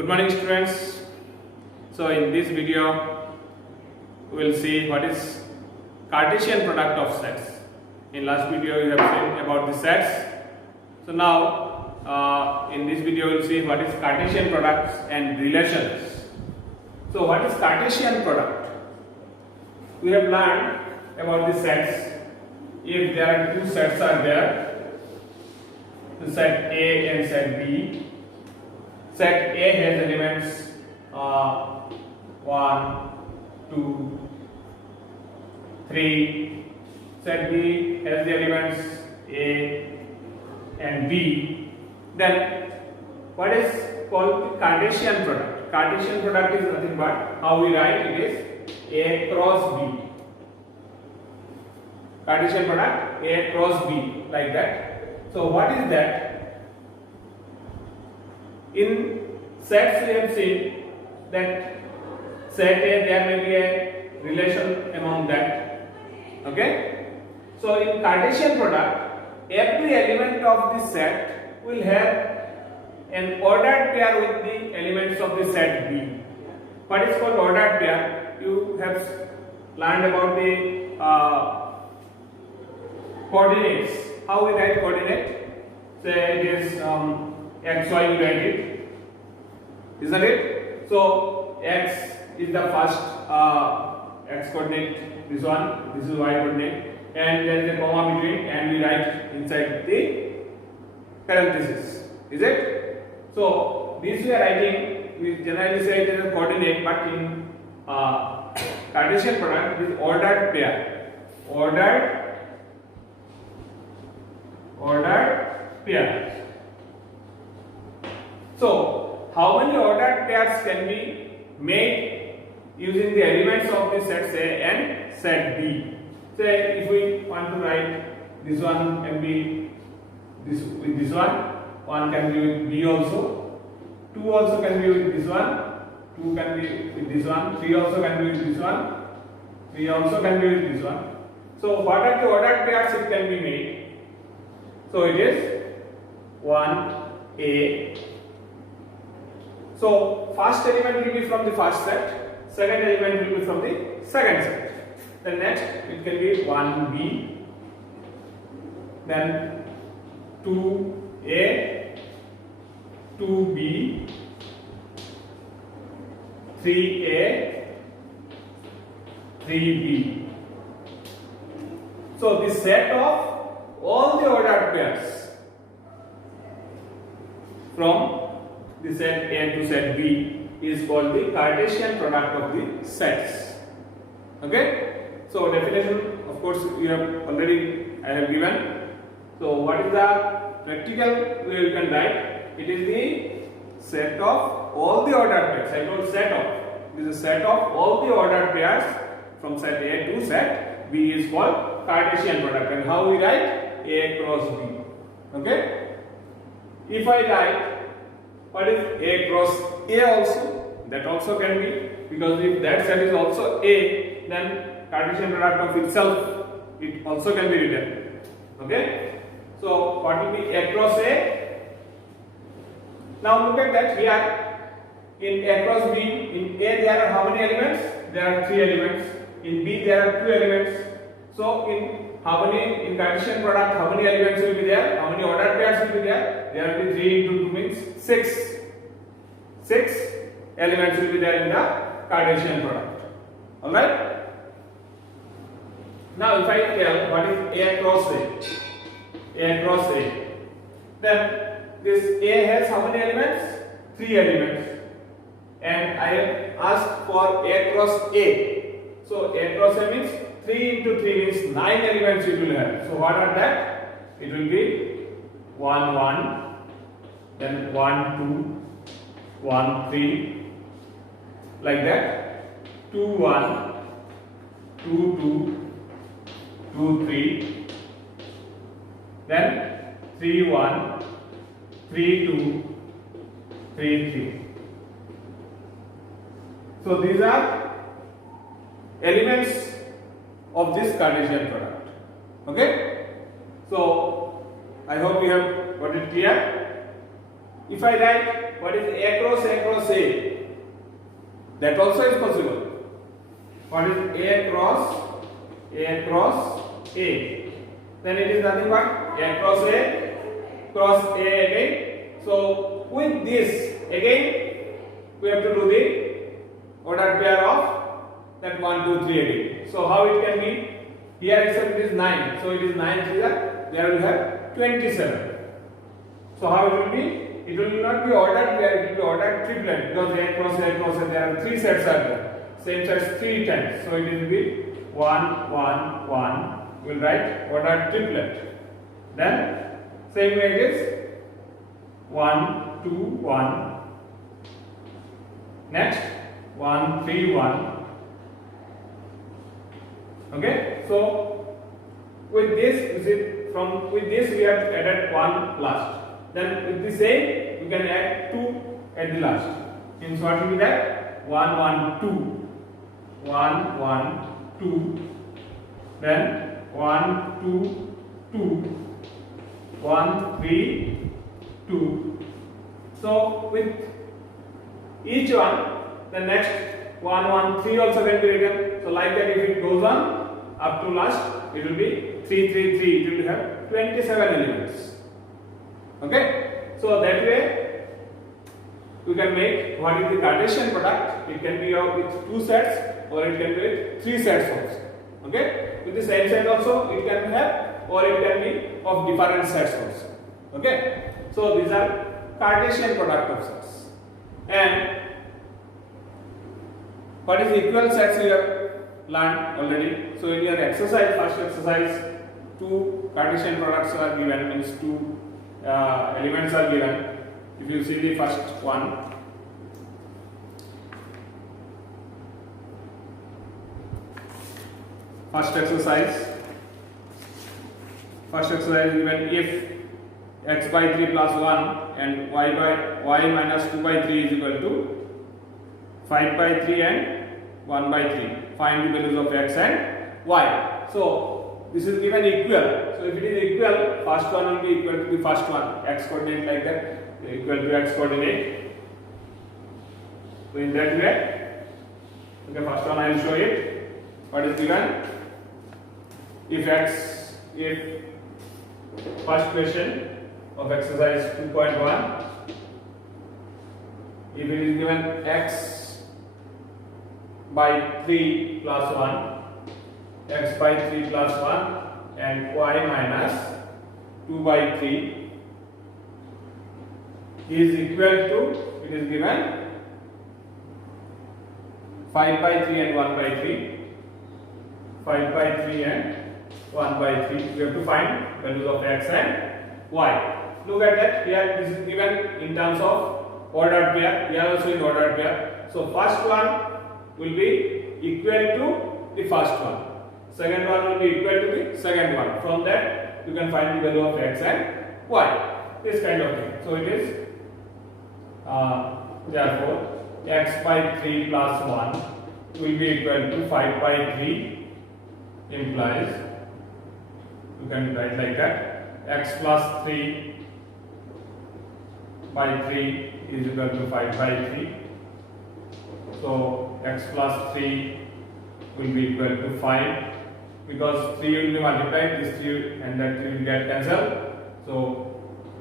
Good morning, students. So in this video we will see what is Cartesian product of sets. In last video you have seen about the sets. So now in this video we will see what is Cartesian products and relations. So what is Cartesian product? We have learned about the sets. If there are two sets are there, the set A and set B. Set A has elements 1, 2, 3. Set B has the elements A and B. Then what is called the Cartesian product? Cartesian product is nothing but how we write it is A cross B. Cartesian product A cross B, like that. So what is that? In sets we have seen that set A there may be a relation among that. Okay? So in Cartesian product, every element of the set will have an ordered pair with the elements of the set B. What is called ordered pair? You have learned about the coordinates. How we write coordinate? Say it is x, y, we write it, isn't it? So x is the first x coordinate, this one, this is y coordinate, and there is a comma between, and we write inside the parenthesis, is it? So this we are writing, we generally say it is a coordinate, but in Cartesian product it is ordered pair, ordered pair. So, how many ordered pairs can be made using the elements of the sets A and set B? Say, if we want to write this one can be this with this one can be with B also, 2 also can be with this one, 2 can be with this one, 3 also can be with this one, 3 also can be with this one. So, what are the ordered pairs it can be made? So, it is 1A. So, first element will be from the first set, second element will be from the second set. Then next it can be 1B, then 2A, 2B, 3A, 3B. So, the set of all the ordered pairs from the set A to set B is called the Cartesian product of the sets. Okay? So definition, of course, you have already I have given. So what is the practical way you can write? It is the set of all the ordered pairs. I told set of. This is a set of all the ordered pairs from set A to set B is called Cartesian product. And how we write? A cross B. Okay? If I write what is A cross A also, that also can be, because if that set is also A, then Cartesian product of itself, it also can be written. Okay? So what will be A cross A? Now look at that here. In A cross B, in A there are how many elements? There are 3 elements. In B there are 2 elements. So in Cartesian product, how many elements will be there? How many ordered pairs will be there? There will be 3 into 2 means 6. 6 elements will be there in the Cartesian product. Alright? Now if I tell what is A cross A, then this A has how many elements? 3 elements. And I have asked for A cross A. So A cross A means 3 into 3 means 9 elements it will have. So what are that? It will be 1, 1, then 1, 2, 1, 3, like that. 2, 1, 2, 2, 2, 3, then 3, 1, 3, 2, 3, 3. So these are elements of this Cartesian product. Okay? So I hope you have got it clear. If I write what is A cross A, That also is possible. What is A cross A? Then it is nothing but A cross A again. So with this again we have to do the ordered pair of that 1, 2, 3 again. So how it can be? Here itself it is 9. So it is 9 3 that there will have 27. So how it will be? It will not be ordered pair, it will be ordered triplet, because A cross A there are 3 sets are there. Same sets 3 times. So it will be 1, 1, 1. We will write ordered triplet. Then same way it is 1, 2, 1. Next 1, 3, 1. Okay, so with this we have added 1 last. Then with the same we can add 2 at the last. Means what will be that? 1, 1, 2. 1, 1, 2. Then 1, 2, 2. 1, 3, 2. So with each one, the next 1, 1, 3 also can be written. So like that, if it goes on up to last, it will be 3, 3, 3. It will have 27 elements. Okay. So that way we can make what is the Cartesian product. It can be with 2 sets or it can be with 3 sets also. Okay. With the same set also it can have, or it can be of different sets also. Okay. So these are Cartesian product of sets. And what is equal sets we have learned already. So in your exercise, first exercise, 2 Cartesian products are given, means 2 elements are given. If you see the first one, first exercise given if x by 3 plus 1 and y minus 2 by 3 is equal to 5 by 3 and 1 by 3. Find the values of x and y. So this is given equal. So if it is equal, first one will be equal to the first one, x coordinate like that, equal to x coordinate. So in that way, okay, first one I will show it. What is given? If first question of exercise 2.1, if it is given x by 3 plus 1, x by 3 plus 1 and y minus 2 by 3 is equal to, it is given 5 by 3 and 1 by 3, 5 by 3 and 1 by 3. We have to find values of x and y. Look at that, here this is given in terms of ordered pair, here also in ordered pair. So first one will be equal to the first one, second one will be equal to the second one. From that you can find the value of x and y, this kind of thing. So it is therefore x by 3 plus 1 will be equal to 5 by 3, implies, you can write like that, x plus 3 by 3 is equal to 5 by 3. So x plus 3 will be equal to 5, because 3 will be multiplied, this 3 and that 3 will get cancelled. So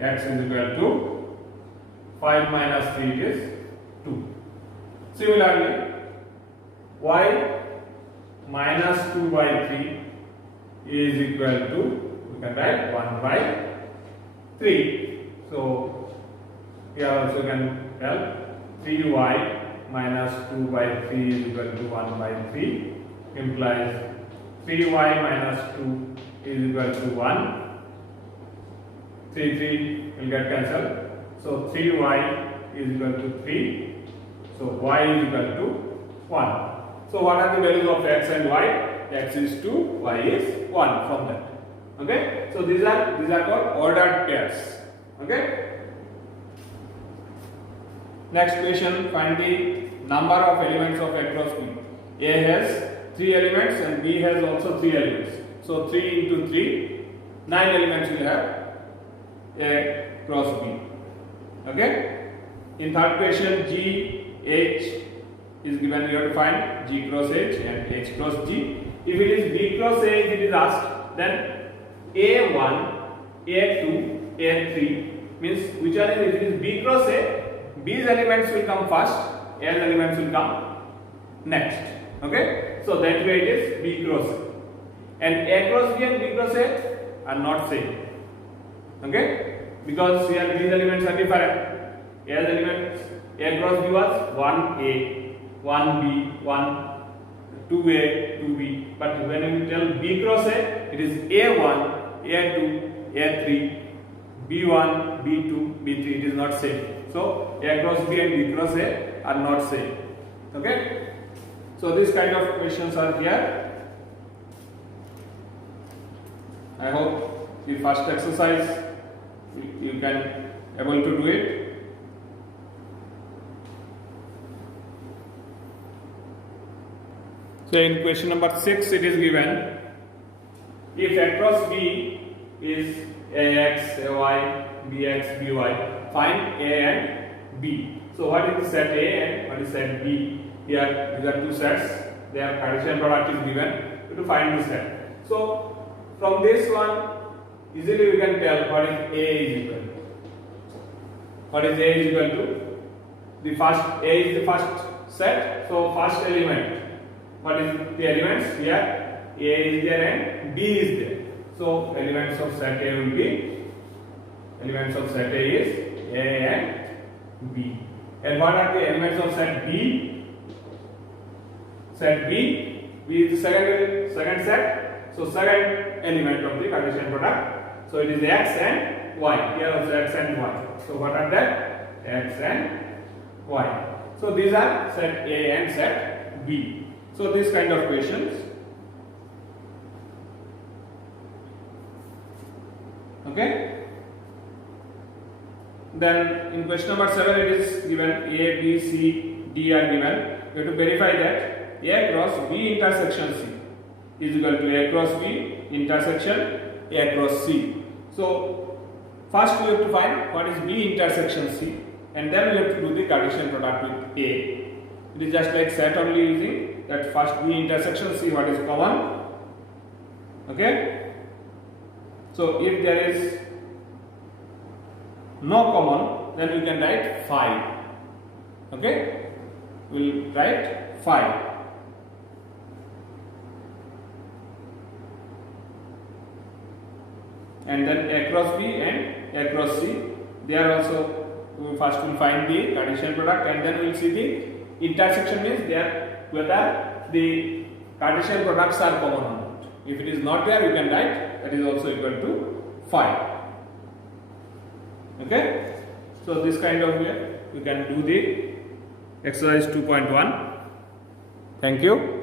x is equal to 5 minus 3 is 2. Similarly, y minus 2 by 3 is equal to, we can write 1 by 3. So here also you can tell 3y minus 2 by 3 is equal to 1 by 3, implies 3y minus 2 is equal to 1. 3 will get cancelled. So 3y is equal to 3. So y is equal to 1. So what are the values of x and y? X is 2, y is 1 from that. Okay. So these are called ordered pairs. Okay. Next question, find the number of elements of A cross B. A has 3 elements and B has also 3 elements. So 3 into 3, 9 elements will have A cross B. Okay. In third question, G, H is given, you have to find G cross H and H cross G. If it is B cross A, if it is asked, then A1, A2, A3 means which one is, if it is B cross A, B's elements will come first, A's elements will come next. Okay, so that way it is B cross A. And A cross B and B cross A are not same. Okay, because here these elements are different. A's elements, A cross B was 1A, 1B, 1, 2A, 2B. But when you tell B cross A, it is A1, A2, A3, B1, B2, B3. It is not same. So A cross B and B cross A are not same. Okay. So this kind of questions are here. I hope the first exercise you can able to do it. So in question number 6 it is given, if A cross B is AX, AY, BX, BY, find A and B. So what is the set A and what is set B? Here these are two sets, their Cartesian product is given to find the set. So from this one easily we can tell what is A is equal to. What is A is equal to? The first A is the first set, so first element. What is the elements? Here A is there and B is there. So elements of set A will be, elements of set A is A and B. And what are the elements of set B? Set B is the second set. So second element of the Cartesian product. So it is X and Y. Here also X and Y. So what are that? X and Y. So these are set A and set B. So this kind of questions. Okay. Then in question number 7 it is given A, B, C, D are given. You have to verify that A cross B intersection C is equal to A cross B intersection A cross C. So first we have to find what is B intersection C, and then we have to do the Cartesian product with A. It is just like set only using that first B intersection C what is common. Okay. So if there is no common, then we can write 5. Okay. We will write 5. And then A cross B and A cross C, they are also, first we will find the Cartesian product and then we will see the intersection means there whether the Cartesian products are common or not. If it is not there, you can write that is also equal to 5. Okay. So this kind of way you can do the exercise 2.1. Thank you.